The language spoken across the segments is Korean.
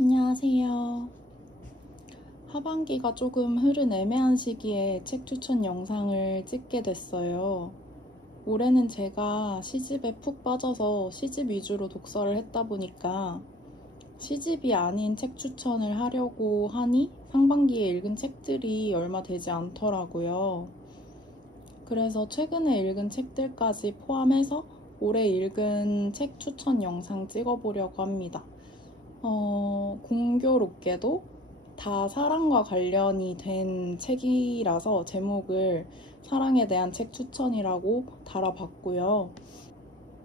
안녕하세요. 하반기가 조금 흐른 애매한 시기에 책 추천 영상을 찍게 됐어요. 올해는 제가 시집에 푹 빠져서 시집 위주로 독서를 했다 보니까 시집이 아닌 책 추천을 하려고 하니 상반기에 읽은 책들이 얼마 되지 않더라고요. 그래서 최근에 읽은 책들까지 포함해서 올해 읽은 책 추천 영상 찍어보려고 합니다. 공교롭게도 다 사랑과 관련이 된 책이라서 제목을 사랑에 대한 책 추천이라고 달아봤고요.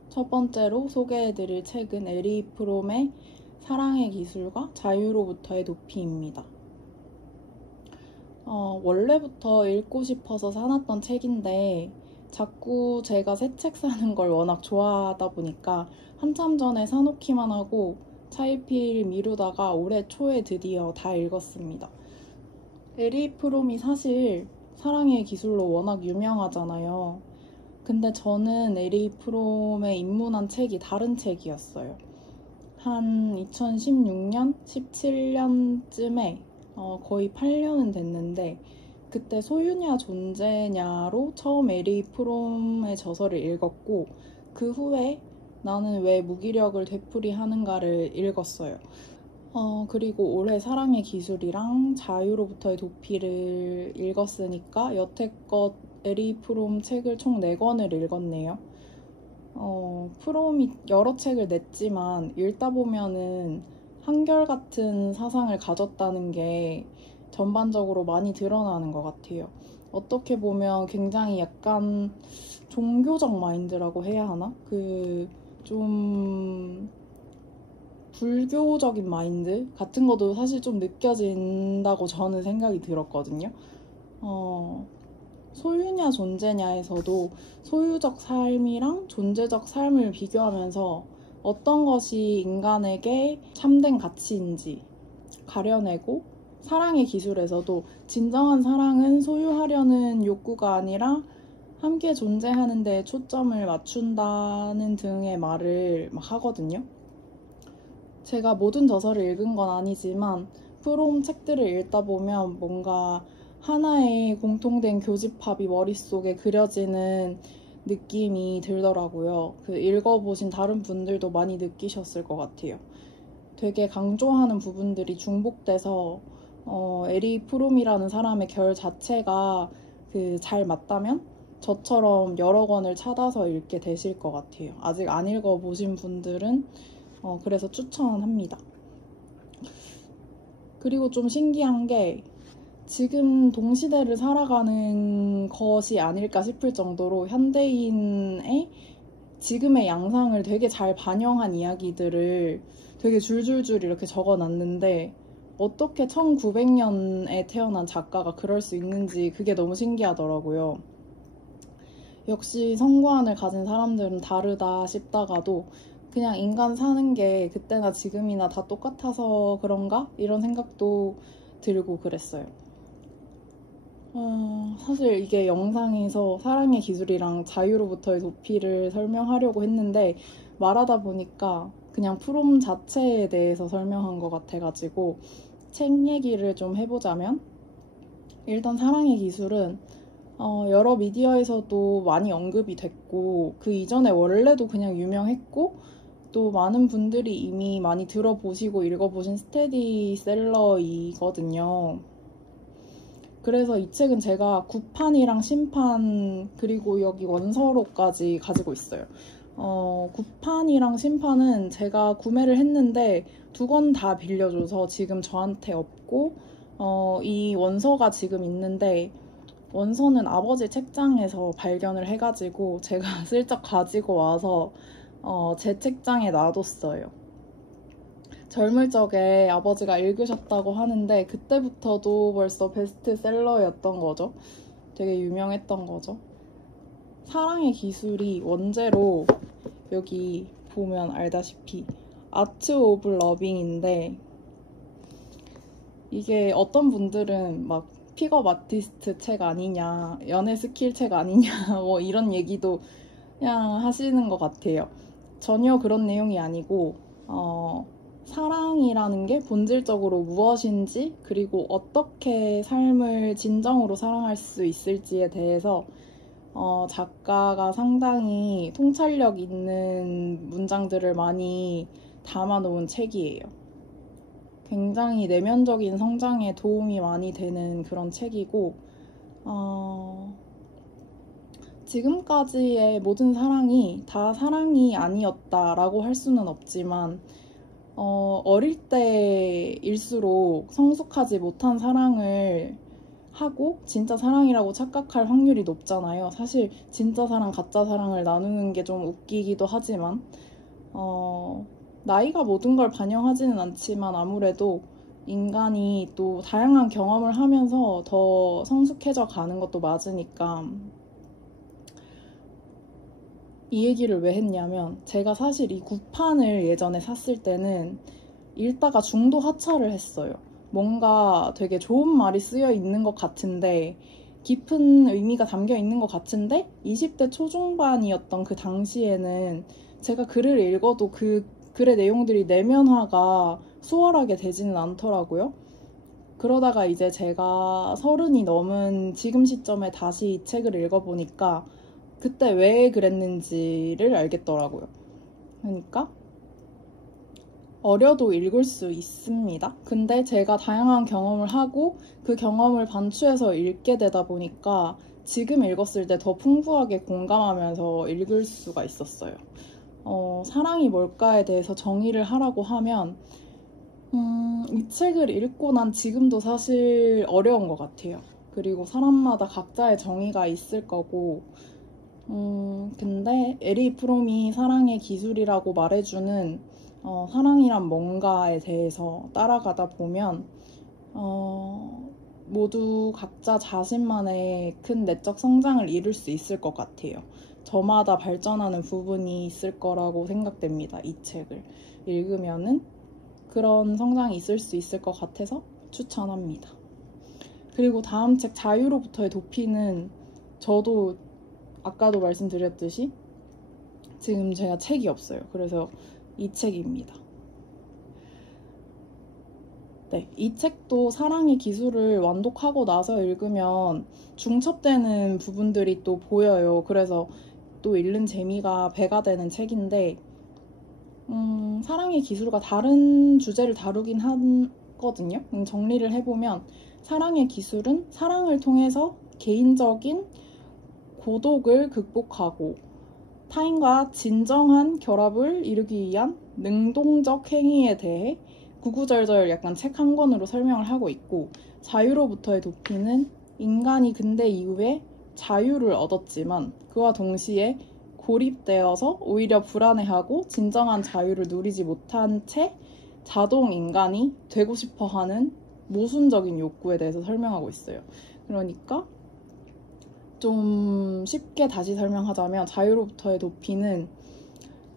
첫 번째로 소개해드릴 책은 에리 프롬의 사랑의 기술과 자유로부터의 높이입니다. 원래부터 읽고 싶어서 사놨던 책인데 자꾸 제가 새 책 사는 걸 워낙 좋아하다 보니까 한참 전에 사놓기만 하고 차일피일 미루다가 올해 초에 드디어 다 읽었습니다. 에리 프롬이 사실 사랑의 기술로 워낙 유명하잖아요. 근데 저는 에리 프롬에 입문한 책이 다른 책이었어요. 한 2016년, 17년쯤에 거의 8년은 됐는데 그때 소유냐 존재냐로 처음 에리 프롬의 저서를 읽었고 그 후에 나는 왜 무기력을 되풀이하는가를 읽었어요. 그리고 올해 사랑의 기술이랑 자유로부터의 도피를 읽었으니까 여태껏 에리 프롬 책을 총 4권을 읽었네요. 프롬이 여러 책을 냈지만 읽다 보면은 한결같은 사상을 가졌다는 게 전반적으로 많이 드러나는 것 같아요. 어떻게 보면 굉장히 약간 종교적 마인드라고 해야 하나? 좀 불교적인 마인드 같은 것도 사실 좀 느껴진다고 저는 생각이 들었거든요. 소유냐 존재냐에서도 소유적 삶이랑 존재적 삶을 비교하면서 어떤 것이 인간에게 참된 가치인지 가려내고 사랑의 기술에서도 진정한 사랑은 소유하려는 욕구가 아니라 함께 존재하는 데 초점을 맞춘다는 등의 말을 막 하거든요. 제가 모든 저서를 읽은 건 아니지만 프롬 책들을 읽다 보면 뭔가 하나의 공통된 교집합이 머릿속에 그려지는 느낌이 들더라고요. 읽어보신 다른 분들도 많이 느끼셨을 것 같아요. 되게 강조하는 부분들이 중복돼서 에리 프롬이라는 사람의 결 자체가 잘 맞다면 저처럼 여러 권을 찾아서 읽게 되실 것 같아요. 아직 안 읽어보신 분들은 그래서 추천합니다. 그리고 좀 신기한 게 지금 동시대를 살아가는 것이 아닐까 싶을 정도로 현대인의 지금의 양상을 되게 잘 반영한 이야기들을 되게 줄줄줄 이렇게 적어놨는데 어떻게 1900년에 태어난 작가가 그럴 수 있는지 그게 너무 신기하더라고요. 역시 성관을 가진 사람들은 다르다 싶다가도 그냥 인간 사는 게 그때나 지금이나 다 똑같아서 그런가? 이런 생각도 들고 그랬어요. 사실 이게 영상에서 사랑의 기술이랑 자유로부터의 도피를 설명하려고 했는데 말하다 보니까 그냥 프롬 자체에 대해서 설명한 것 같아가지고 책 얘기를 좀 해보자면 일단 사랑의 기술은 여러 미디어에서도 많이 언급이 됐고 그 이전에 원래도 그냥 유명했고 또 많은 분들이 이미 많이 들어보시고 읽어보신 스테디셀러이거든요. 그래서 이 책은 제가 구판이랑 신판 그리고 여기 원서로까지 가지고 있어요. 구판이랑 신판은 제가 구매를 했는데 2권 다 빌려줘서 지금 저한테 없고 이 원서가 지금 있는데 원서는 아버지 책장에서 발견을 해가지고 제가 슬쩍 가지고 와서 제 책장에 놔뒀어요. 젊을 적에 아버지가 읽으셨다고 하는데 그때부터도 벌써 베스트셀러였던 거죠. 되게 유명했던 거죠. 사랑의 기술이 원제로 여기 보면 알다시피 아트 오브 러빙인데 이게 어떤 분들은 막 픽업 아티스트 책 아니냐, 연애 스킬 책 아니냐 뭐 이런 얘기도 그냥 하시는 것 같아요. 전혀 그런 내용이 아니고 사랑이 사랑이라는 게 본질적으로 무엇인지, 그리고 어떻게 삶을 진정으로 사랑할 수 있을지에 대해서 작가가 상당히 통찰력 있는 문장들을 많이 담아놓은 책이에요. 굉장히 내면적인 성장에 도움이 많이 되는 그런 책이고, 지금까지의 모든 사랑이 다 사랑이 아니었다라고 할 수는 없지만, 어릴 때일수록 성숙하지 못한 사랑을 하고 진짜 사랑이라고 착각할 확률이 높잖아요. 사실 진짜 사랑, 가짜 사랑을 나누는 게 좀 웃기기도 하지만 나이가 모든 걸 반영하지는 않지만 아무래도 인간이 또 다양한 경험을 하면서 더 성숙해져 가는 것도 맞으니까 이 얘기를 왜 했냐면 제가 사실 이 구판을 예전에 샀을 때는 읽다가 중도 하차를 했어요. 뭔가 되게 좋은 말이 쓰여 있는 것 같은데 깊은 의미가 담겨 있는 것 같은데 20대 초중반이었던 그 당시에는 제가 글을 읽어도 그 글의 내용들이 내면화가 수월하게 되지는 않더라고요. 그러다가 이제 제가 30이 넘은 지금 시점에 다시 이 책을 읽어보니까 그때 왜 그랬는지를 알겠더라고요. 그러니까 어려도 읽을 수 있습니다. 근데 제가 다양한 경험을 하고 그 경험을 반추해서 읽게 되다 보니까 지금 읽었을 때 더 풍부하게 공감하면서 읽을 수가 있었어요. 사랑이 뭘까에 대해서 정의를 하라고 하면 이 책을 읽고 난 지금도 사실 어려운 것 같아요. 그리고 사람마다 각자의 정의가 있을 거고 근데 에리 프롬이 사랑의 기술이라고 말해주는 사랑이란 뭔가에 대해서 따라가다 보면 모두 각자 자신만의 큰 내적 성장을 이룰 수 있을 것 같아요. 저마다 발전하는 부분이 있을 거라고 생각됩니다. 이 책을 읽으면은 그런 성장이 있을 수 있을 것 같아서 추천합니다. 그리고 다음 책 자유로부터의 도피는 저도 아까도 말씀드렸듯이 지금 제가 책이 없어요. 그래서 이 책입니다. 네, 이 책도 사랑의 기술을 완독하고 나서 읽으면 중첩되는 부분들이 또 보여요. 그래서 또 읽는 재미가 배가 되는 책인데 사랑의 기술과 다른 주제를 다루긴 하거든요. 정리를 해보면 사랑의 기술은 사랑을 통해서 개인적인 고독을 극복하고 타인과 진정한 결합을 이루기 위한 능동적 행위에 대해 구구절절 약간 책 한 권으로 설명을 하고 있고, 자유로부터의 도피는 인간이 근대 이후에 자유를 얻었지만 그와 동시에 고립되어서 오히려 불안해하고 진정한 자유를 누리지 못한 채 자동 인간이 되고 싶어 하는 모순적인 욕구에 대해서 설명하고 있어요. 그러니까 좀 쉽게 다시 설명하자면 자유로부터의 도피는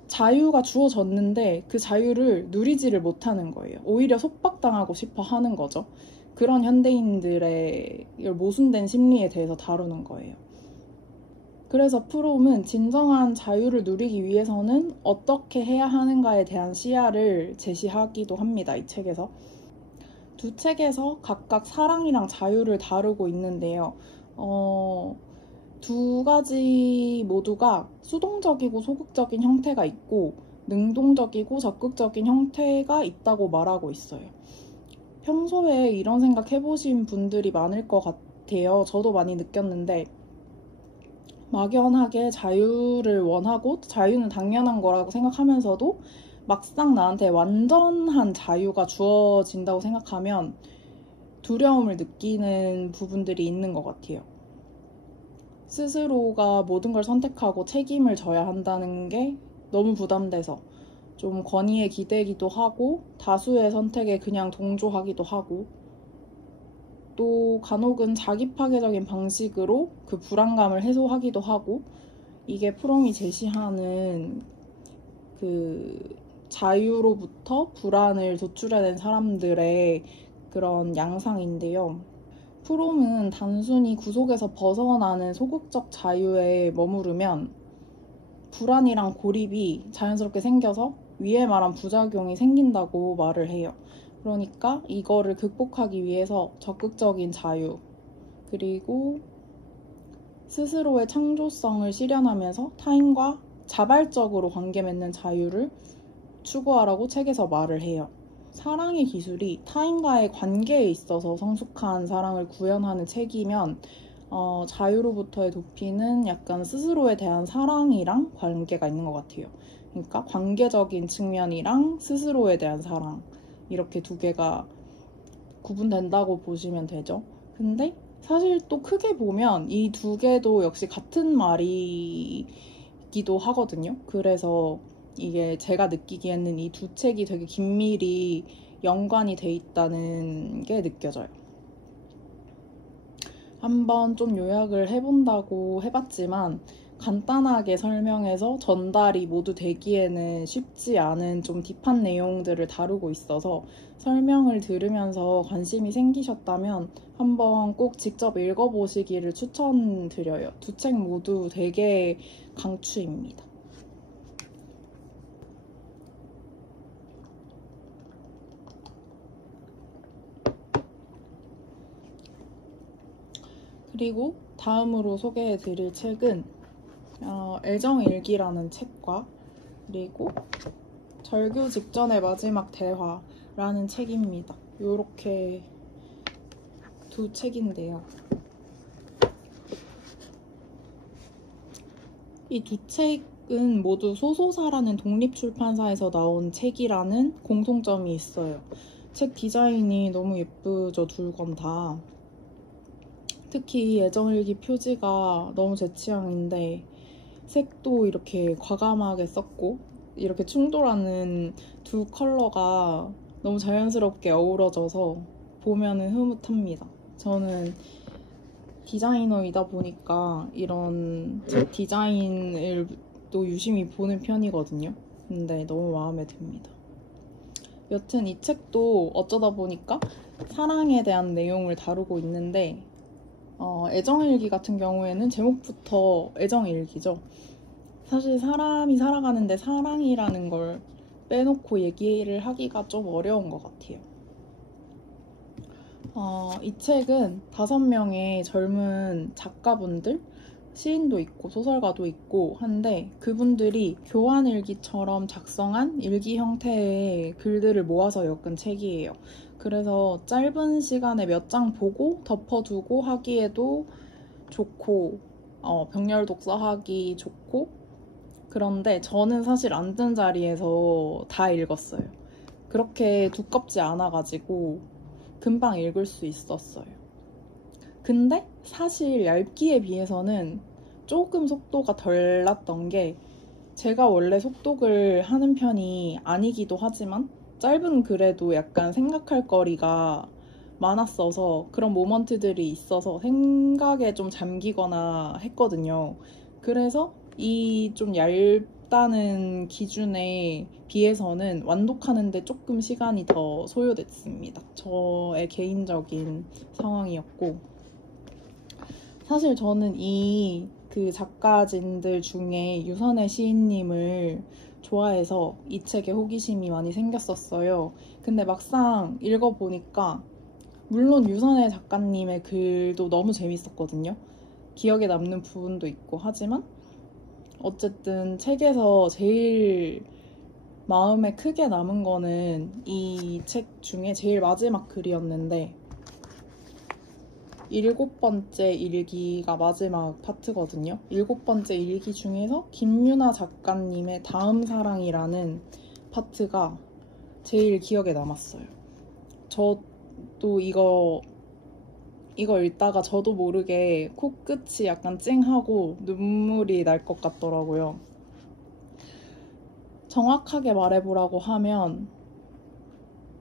자유가 주어졌는데 그 자유를 누리지를 못하는 거예요. 오히려 속박당하고 싶어 하는 거죠. 그런 현대인들의 모순된 심리에 대해서 다루는 거예요. 그래서 프롬은 진정한 자유를 누리기 위해서는 어떻게 해야 하는가에 대한 시야를 제시하기도 합니다. 이 책에서. 두 책에서 각각 사랑이랑 자유를 다루고 있는데요. 두 가지 모두가 수동적이고 소극적인 형태가 있고 능동적이고 적극적인 형태가 있다고 말하고 있어요. 평소에 이런 생각 해보신 분들이 많을 것 같아요. 저도 많이 느꼈는데 막연하게 자유를 원하고 자유는 당연한 거라고 생각하면서도 막상 나한테 완전한 자유가 주어진다고 생각하면 두려움을 느끼는 부분들이 있는 것 같아요. 스스로가 모든 걸 선택하고 책임을 져야 한다는 게 너무 부담돼서 좀 권위에 기대기도 하고 다수의 선택에 그냥 동조하기도 하고 또 간혹은 자기 파괴적인 방식으로 그 불안감을 해소하기도 하고 이게 프롬이 제시하는 그 자유로부터 불안을 도출해낸 사람들의 그런 양상인데요. 프롬은 단순히 구속에서 벗어나는 소극적 자유에 머무르면 불안이랑 고립이 자연스럽게 생겨서 위에 말한 부작용이 생긴다고 말을 해요. 그러니까 이거를 극복하기 위해서 적극적인 자유, 그리고 스스로의 창조성을 실현하면서 타인과 자발적으로 관계 맺는 자유를 추구하라고 책에서 말을 해요. 사랑의 기술이 타인과의 관계에 있어서 성숙한 사랑을 구현하는 책이면 자유로부터의 도피는 약간 스스로에 대한 사랑이랑 관계가 있는 것 같아요. 그러니까 관계적인 측면이랑 스스로에 대한 사랑, 이렇게 두 개가 구분된다고 보시면 되죠. 근데 사실 또 크게 보면 이 두 개도 역시 같은 말이기도 하거든요. 그래서 이게 제가 느끼기에는 이 두 책이 되게 긴밀히 연관이 돼 있다는 게 느껴져요. 한번 좀 요약을 해본다고 해봤지만 간단하게 설명해서 전달이 모두 되기에는 쉽지 않은 좀 딥한 내용들을 다루고 있어서 설명을 들으면서 관심이 생기셨다면 한번 꼭 직접 읽어보시기를 추천드려요. 두 책 모두 되게 강추입니다. 그리고 다음으로 소개해드릴 책은 애정일기라는 책과 그리고 절교 직전의 마지막 대화라는 책입니다. 요렇게 두 책인데요. 이 두 책은 모두 소소사라는 독립출판사에서 나온 책이라는 공통점이 있어요. 책 디자인이 너무 예쁘죠, 둘 건 다. 특히 애정일기 표지가 너무 제 취향인데 색도 이렇게 과감하게 썼고 이렇게 충돌하는 두 컬러가 너무 자연스럽게 어우러져서 보면은 흐뭇합니다. 저는 디자이너이다 보니까 이런 책 디자인을 또 유심히 보는 편이거든요. 근데 너무 마음에 듭니다. 여튼 이 책도 어쩌다 보니까 사랑에 대한 내용을 다루고 있는데 애정일기 같은 경우에는 제목부터 애정일기죠. 사실 사람이 살아가는데 사랑이라는 걸 빼놓고 얘기를 하기가 좀 어려운 것 같아요. 이 책은 5명의 젊은 작가분들, 시인도 있고 소설가도 있고 한데 그분들이 교환일기처럼 작성한 일기 형태의 글들을 모아서 엮은 책이에요. 그래서 짧은 시간에 몇 장 보고 덮어두고 하기에도 좋고 병렬 독서하기 좋고, 그런데 저는 사실 앉은 자리에서 다 읽었어요. 그렇게 두껍지 않아가지고 금방 읽을 수 있었어요. 근데 사실 얇기에 비해서는 조금 속도가 덜 났던 게, 제가 원래 속독을 하는 편이 아니기도 하지만 짧은 글에도 약간 생각할 거리가 많았어서 그런 모먼트들이 있어서 생각에 좀 잠기거나 했거든요. 그래서 이 좀 얇다는 기준에 비해서는 완독하는데 조금 시간이 더 소요됐습니다. 저의 개인적인 상황이었고, 사실 저는 그 작가진들 중에 유선의 시인님을 좋아해서 이 책에 호기심이 많이 생겼었어요. 근데 막상 읽어보니까 물론 유선의 작가님의 글도 너무 재밌었거든요. 기억에 남는 부분도 있고 하지만 어쨌든 책에서 제일 마음에 크게 남은 거는 이 책 중에 제일 마지막 글이었는데 7번째 일기가 마지막 파트거든요. 7번째 일기 중에서 김유나 작가님의 다음 사랑이라는 파트가 제일 기억에 남았어요. 저도 이거 읽다가 저도 모르게 코끝이 약간 찡하고 눈물이 날 것 같더라고요. 정확하게 말해보라고 하면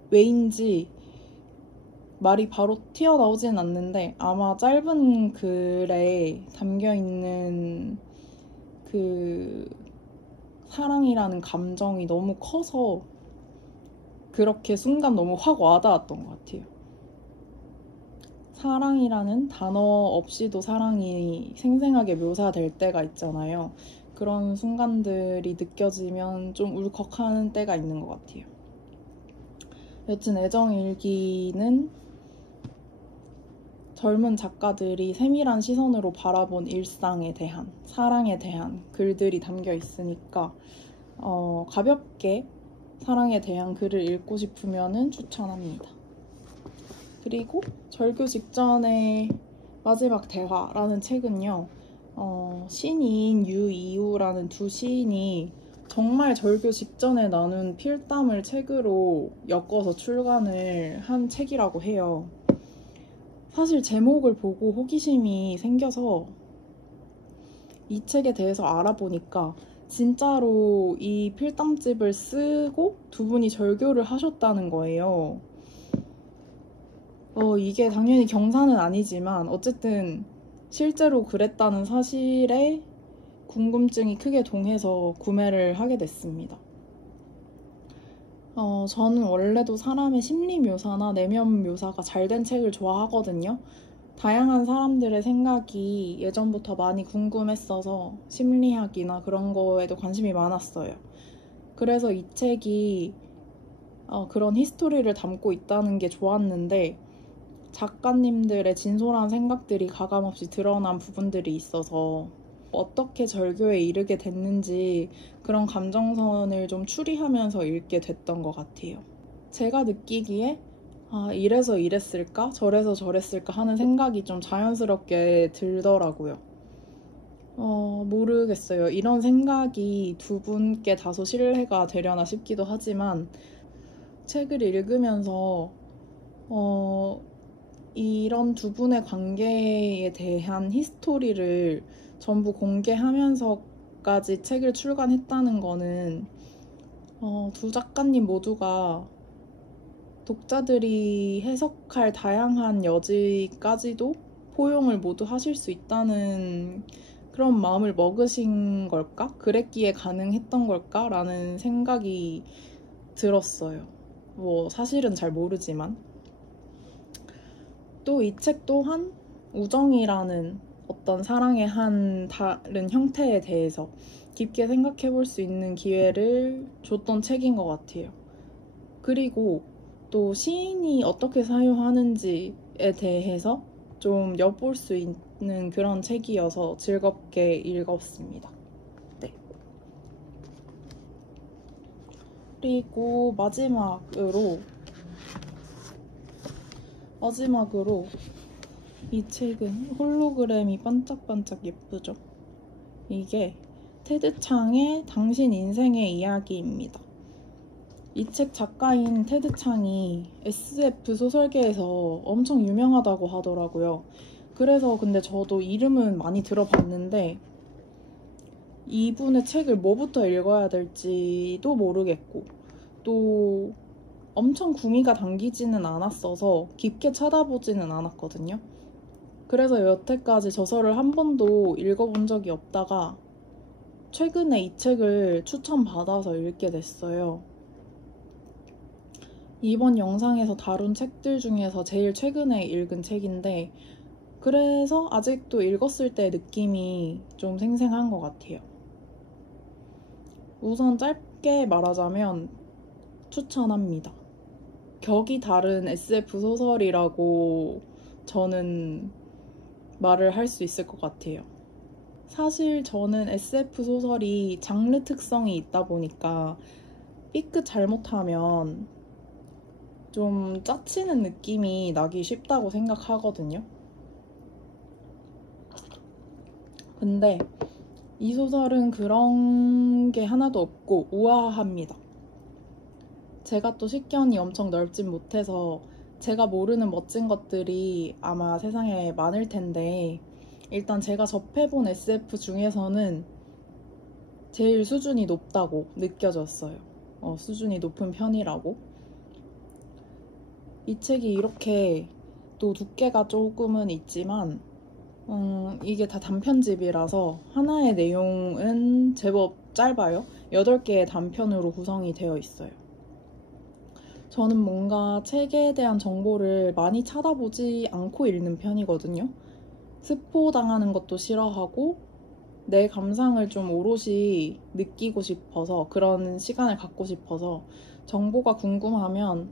왜인지 말이 바로 튀어나오진 않는데 아마 짧은 글에 담겨있는 그 사랑이라는 감정이 너무 커서 그렇게 순간 너무 확 와닿았던 것 같아요. 사랑이라는 단어 없이도 사랑이 생생하게 묘사될 때가 있잖아요. 그런 순간들이 느껴지면 좀 울컥하는 때가 있는 것 같아요. 여튼 애정일기는 젊은 작가들이 세밀한 시선으로 바라본 일상에 대한, 사랑에 대한 글들이 담겨 있으니까 가볍게 사랑에 대한 글을 읽고 싶으면 추천합니다. 그리고 절교 직전의 마지막 대화라는 책은요, 신이인 유이우라는 두 시인이 정말 절교 직전에 나눈 필담을 책으로 엮어서 출간을 한 책이라고 해요. 사실 제목을 보고 호기심이 생겨서 이 책에 대해서 알아보니까 진짜로 이 필담집을 쓰고 두 분이 절교를 하셨다는 거예요. 이게 당연히 경사는 아니지만 어쨌든 실제로 그랬다는 사실에 궁금증이 크게 동해서 구매를 하게 됐습니다. 저는 원래도 사람의 심리 묘사나 내면 묘사가 잘 된 책을 좋아하거든요. 다양한 사람들의 생각이 예전부터 많이 궁금했어서 심리학이나 그런 거에도 관심이 많았어요. 그래서 이 책이 그런 히스토리를 담고 있다는 게 좋았는데 작가님들의 진솔한 생각들이 가감없이 드러난 부분들이 있어서 어떻게 절교에 이르게 됐는지 그런 감정선을 좀 추리하면서 읽게 됐던 것 같아요. 제가 느끼기에 이래서 이랬을까? 저래서 저랬을까? 하는 생각이 좀 자연스럽게 들더라고요. 모르겠어요. 이런 생각이 두 분께 다소 신뢰가 되려나 싶기도 하지만 책을 읽으면서 이런 두 분의 관계에 대한 히스토리를 전부 공개하면서까지 책을 출간했다는 거는 두 작가님 모두가 독자들이 해석할 다양한 여지까지도 포용을 모두 하실 수 있다는 그런 마음을 먹으신 걸까? 그랬기에 가능했던 걸까? 라는 생각이 들었어요. 사실은 잘 모르지만. 또 이 책 또한 우정이라는 어떤 사랑의 한 다른 형태에 대해서 깊게 생각해 볼 수 있는 기회를 줬던 책인 것 같아요. 그리고 또 시인이 어떻게 사유하는지에 대해서 좀 엿볼 수 있는 그런 책이어서 즐겁게 읽었습니다. 네. 그리고 마지막으로 이 책은 홀로그램이 반짝반짝 예쁘죠? 이게 테드 창의 당신 인생의 이야기입니다. 이 책 작가인 테드 창이 SF 소설계에서 엄청 유명하다고 하더라고요. 그래서 근데 저도 이름은 많이 들어봤는데 이분의 책을 뭐부터 읽어야 될지도 모르겠고 또 엄청 구미가 당기지는 않았어서 깊게 찾아보지는 않았거든요. 그래서 여태까지 저서를 한 번도 읽어본 적이 없다가 최근에 이 책을 추천받아서 읽게 됐어요. 이번 영상에서 다룬 책들 중에서 제일 최근에 읽은 책인데 그래서 아직도 읽었을 때 느낌이 좀 생생한 것 같아요. 우선 짧게 말하자면 추천합니다. 격이 다른 SF 소설이라고 저는 말을 할 수 있을 것 같아요. 사실 저는 SF 소설이 장르 특성이 있다 보니까 삐끗 잘못하면 좀 짜치는 느낌이 나기 쉽다고 생각하거든요. 근데 이 소설은 그런 게 하나도 없고 우아합니다. 제가 또 식견이 엄청 넓진 못해서 제가 모르는 멋진 것들이 아마 세상에 많을 텐데 일단 제가 접해본 SF 중에서는 제일 수준이 높다고 느껴졌어요. 수준이 높은 편이라고. 이 책이 이렇게 또 두께가 조금은 있지만 이게 다 단편집이라서 하나의 내용은 제법 짧아요. 8개의 단편으로 구성이 되어 있어요. 저는 뭔가 책에 대한 정보를 많이 찾아보지 않고 읽는 편이거든요. 스포 당하는 것도 싫어하고 내 감상을 좀 오롯이 느끼고 싶어서 그런 시간을 갖고 싶어서 정보가 궁금하면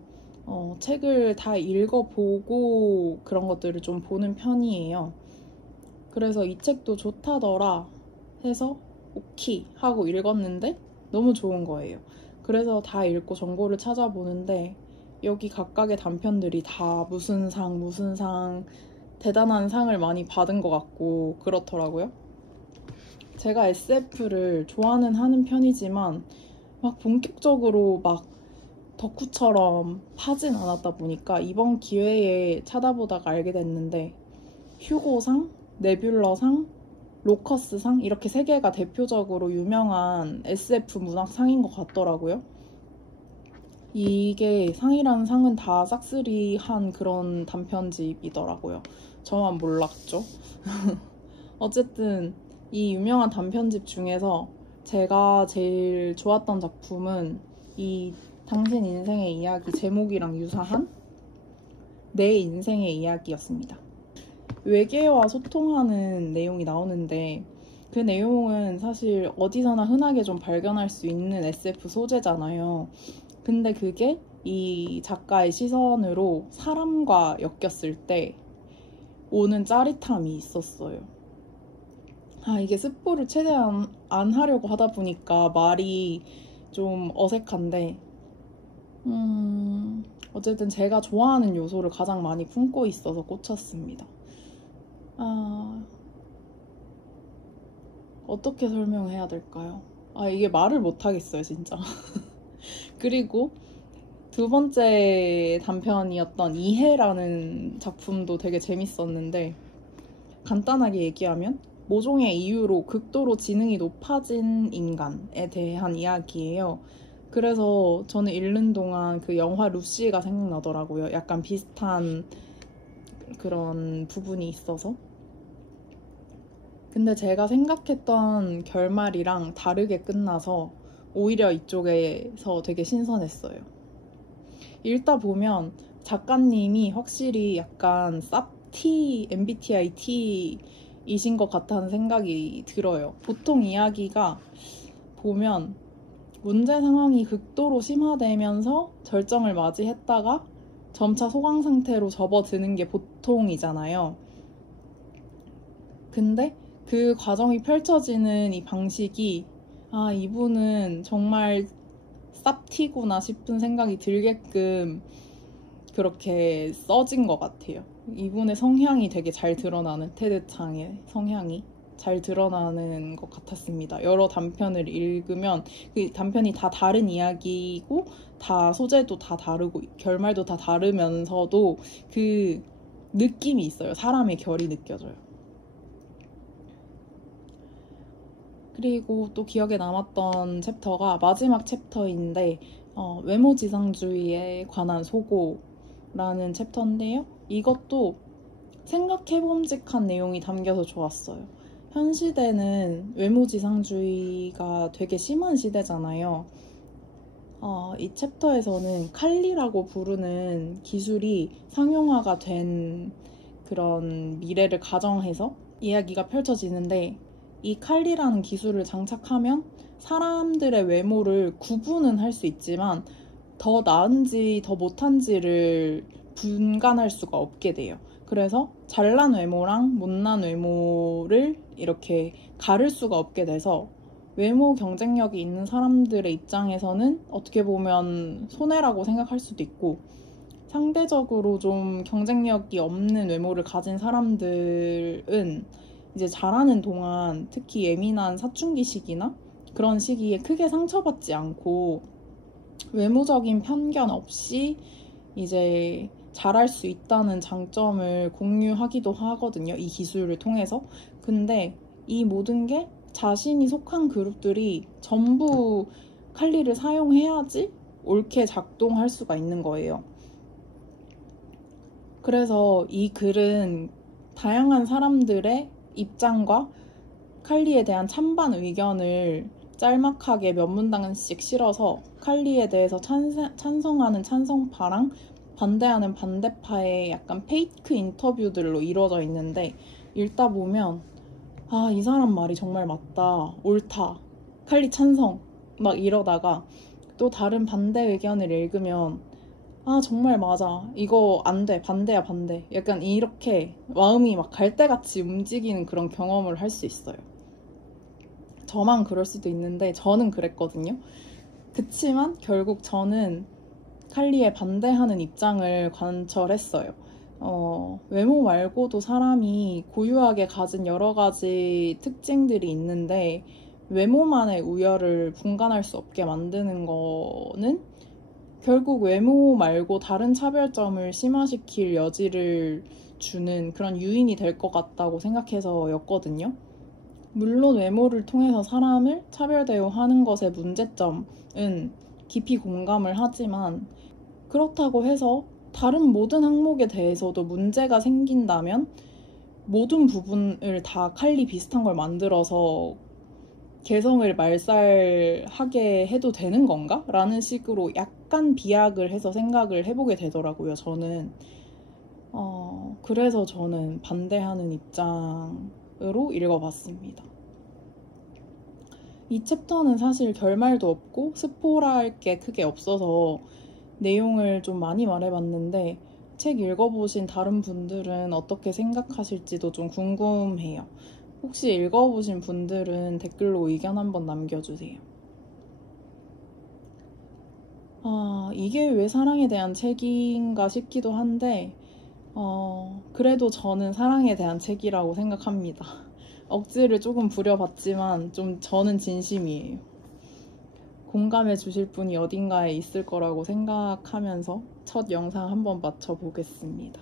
책을 다 읽어보고 그런 것들을 좀 보는 편이에요. 그래서 이 책도 좋다더라 해서 오케이 하고 읽었는데 너무 좋은 거예요. 그래서 다 읽고 정보를 찾아보는데 여기 각각의 단편들이 다 무슨 상 대단한 상을 많이 받은 것 같고 그렇더라고요. 제가 SF를 좋아는 하는 편이지만 막 본격적으로 막 덕후처럼 파진 않았다 보니까 이번 기회에 찾아보다가 알게 됐는데 휴고상, 네뷸러상, 로커스상 이렇게 세 개가 대표적으로 유명한 SF 문학상인 것 같더라고요. 이게 상이라는 상은 다 싹쓸이한 그런 단편집이더라고요. 저만 몰랐죠. 어쨌든 이 유명한 단편집 중에서 제가 제일 좋았던 작품은 이 당신 인생의 이야기 제목이랑 유사한 내 인생의 이야기였습니다. 외계와 소통하는 내용이 나오는데 그 내용은 사실 어디서나 흔하게 좀 발견할 수 있는 SF 소재잖아요. 근데 그게 이 작가의 시선으로 사람과 엮였을 때 오는 짜릿함이 있었어요. 이게 스포를 최대한 안 하려고 하다 보니까 말이 좀 어색한데 어쨌든 제가 좋아하는 요소를 가장 많이 품고 있어서 꽂혔습니다. 어떻게 설명해야 될까요? 이게 말을 못하겠어요, 진짜. 그리고 두 번째 단편이었던 이해라는 작품도 되게 재밌었는데 간단하게 얘기하면 모종의 이유로 극도로 지능이 높아진 인간에 대한 이야기예요. 그래서 저는 읽는 동안 그 영화 루시가 생각나더라고요. 약간 비슷한 그런 부분이 있어서. 근데 제가 생각했던 결말이랑 다르게 끝나서 오히려 이쪽에서 되게 신선했어요. 읽다 보면 작가님이 확실히 약간 쌉T, MBTI T이신 것 같다는 생각이 들어요. 보통 이야기가 보면 문제 상황이 극도로 심화되면서 절정을 맞이했다가 점차 소강 상태로 접어드는 게 보통이잖아요. 근데 그 과정이 펼쳐지는 이 방식이 이분은 정말 쌉티구나 싶은 생각이 들게끔 그렇게 써진 것 같아요. 이분의 성향이 되게 잘 드러나는, 테드 창의 성향이 잘 드러나는 것 같았습니다. 여러 단편을 읽으면 그 단편이 다 다른 이야기이고 다 소재도 다 다르고 결말도 다 다르면서도 그 느낌이 있어요. 사람의 결이 느껴져요. 그리고 또 기억에 남았던 챕터가 마지막 챕터인데 외모지상주의에 관한 소고라는 챕터인데요. 이것도 생각해봄직한 내용이 담겨서 좋았어요. 현 시대는 외모지상주의가 되게 심한 시대잖아요. 이 챕터에서는 칼리라고 부르는 기술이 상용화가 된 그런 미래를 가정해서 이야기가 펼쳐지는데 이 칼리라는 기술을 장착하면 사람들의 외모를 구분은 할 수 있지만 더 나은지 더 못한지를 분간할 수가 없게 돼요. 그래서 잘난 외모랑 못난 외모를 이렇게 가릴 수가 없게 돼서 외모 경쟁력이 있는 사람들의 입장에서는 어떻게 보면 손해라고 생각할 수도 있고 상대적으로 좀 경쟁력이 없는 외모를 가진 사람들은 이제 자라는 동안 특히 예민한 사춘기 시기나 그런 시기에 크게 상처받지 않고 외모적인 편견 없이 이제 잘할 수 있다는 장점을 공유하기도 하거든요. 이 기술을 통해서. 근데 이 모든 게 자신이 속한 그룹들이 전부 칼리를 사용해야지 옳게 작동할 수가 있는 거예요. 그래서 이 글은 다양한 사람들의 입장과 칼리에 대한 찬반 의견을 짤막하게 몇 문단씩 실어서 칼리에 대해서 찬성하는 찬성파랑 반대하는 반대파의 약간 페이크 인터뷰들로 이루어져 있는데 읽다 보면 아, 이 사람 말이 정말 맞다, 옳다, 칼리 찬성 막 이러다가 또 다른 반대 의견을 읽으면 아, 정말 맞아, 이거 안 돼, 반대야 반대, 약간 이렇게 마음이 막 갈대같이 움직이는 그런 경험을 할 수 있어요. 저만 그럴 수도 있는데 저는 그랬거든요. 그치만 결국 저는 칼리에 반대하는 입장을 관철했어요. 외모 말고도 사람이 고유하게 가진 여러 가지 특징들이 있는데 외모만의 우열을 분간할 수 없게 만드는 거는 결국 외모 말고 다른 차별점을 심화시킬 여지를 주는 그런 유인이 될 것 같다고 생각해서였거든요. 물론 외모를 통해서 사람을 차별 대우하는 것의 문제점은 깊이 공감을 하지만 그렇다고 해서 다른 모든 항목에 대해서도 문제가 생긴다면 모든 부분을 다 칼리 비슷한 걸 만들어서 개성을 말살하게 해도 되는 건가? 라는 식으로 약간 비약을 해서 생각을 해보게 되더라고요, 저는. 그래서 저는 반대하는 입장으로 읽어봤습니다. 이 챕터는 사실 결말도 없고 스포랄 게 크게 없어서 내용을 좀 많이 말해봤는데 책 읽어보신 다른 분들은 어떻게 생각하실지도 좀 궁금해요. 혹시 읽어보신 분들은 댓글로 의견 한번 남겨주세요. 이게 왜 사랑에 대한 책인가 싶기도 한데 그래도 저는 사랑에 대한 책이라고 생각합니다. 억지를 조금 부려봤지만 좀 저는 진심이에요. 공감해 주실 분이 어딘가에 있을 거라고 생각하면서 첫 영상 한번 맞춰보겠습니다.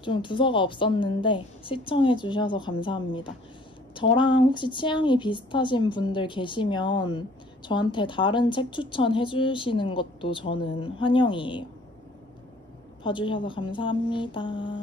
좀 두서가 없었는데 시청해 주셔서 감사합니다. 저랑 혹시 취향이 비슷하신 분들 계시면 저한테 다른 책 추천해 주시는 것도 저는 환영이에요. 봐주셔서 감사합니다.